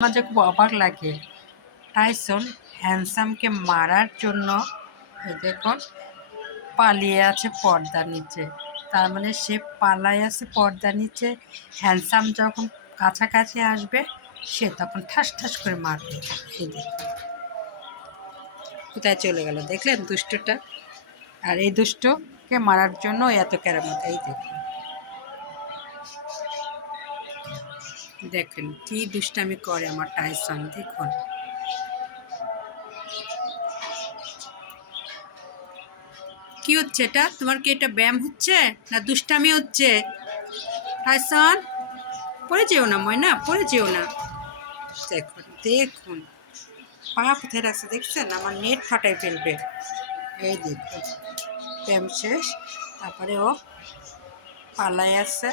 আমার যে খুব অবাক লাগে, টাইসন হ্যান্ডসামকে মারার জন্য দেখুন পালিয়ে আছে পর্দার নিচে। তার মানে সে পালায় আছে পর্দার নিচে। হ্যান্ডসাম যখন কাছাকাছি আসবে সে তখন ঠাস ঠাস করে মারবে। এই দেখুন কোথায় চলে গেল, দেখলেন দুষ্টটা? আর এই দুষ্টকে মারার জন্য এত কেরামত। এই দেখুন দেখেন কি দুষ্টামি করে আমার টাইসন। দেখুন কি হচ্ছে এটা? তোমার কি এটা ব্যায়াম হচ্ছে না দুষ্টামি হচ্ছে? টাইসন পড়ে যেও না ময়না, পড়ে যেও না। দেখুন দেখুন পা কোথায় রাখছে দেখছেন? আমার নেট ফাটাই ফেলবে। এই দেখুন ব্যায়াম শেষ, তারপরে ও পালাই আসছে।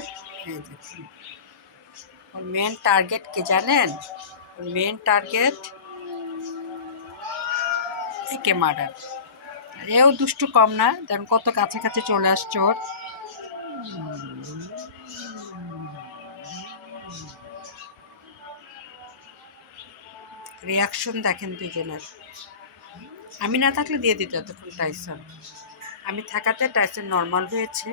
এই দেখুন ওর মেন টার্গেট কি জানেন? ওর মেন টার্গেট একে মার্ডার। এও দুষ্টু কম না, দেখুন কত কাছাকাছি চলে আসছে ওর। রিয়াকশন দেখেন দুজনের। আমি না থাকলে দিয়ে দিত এতক্ষণ টাইসন, আমি থাকাতে টাইসন নর্মাল হয়েছে।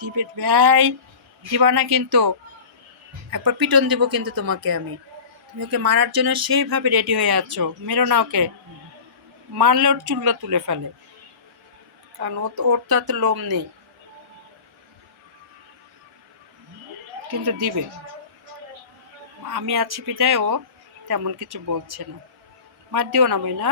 দিবে ভাই, দিবা না কিন্তু, একবার পিটন দিব কিন্তু তোমাকে আমি। তুমি ওকে মারার জন্য সেইভাবে রেডি হয়ে আছো, মেরো না ওকে। মারলে ওর চুলটা তুলে ফেলে, কারণ ওর তো এত লোম নেই, কিন্তু দিবে। আমি আছি বিদায় ও তেমন কিছু বলছে না। মার দিও না না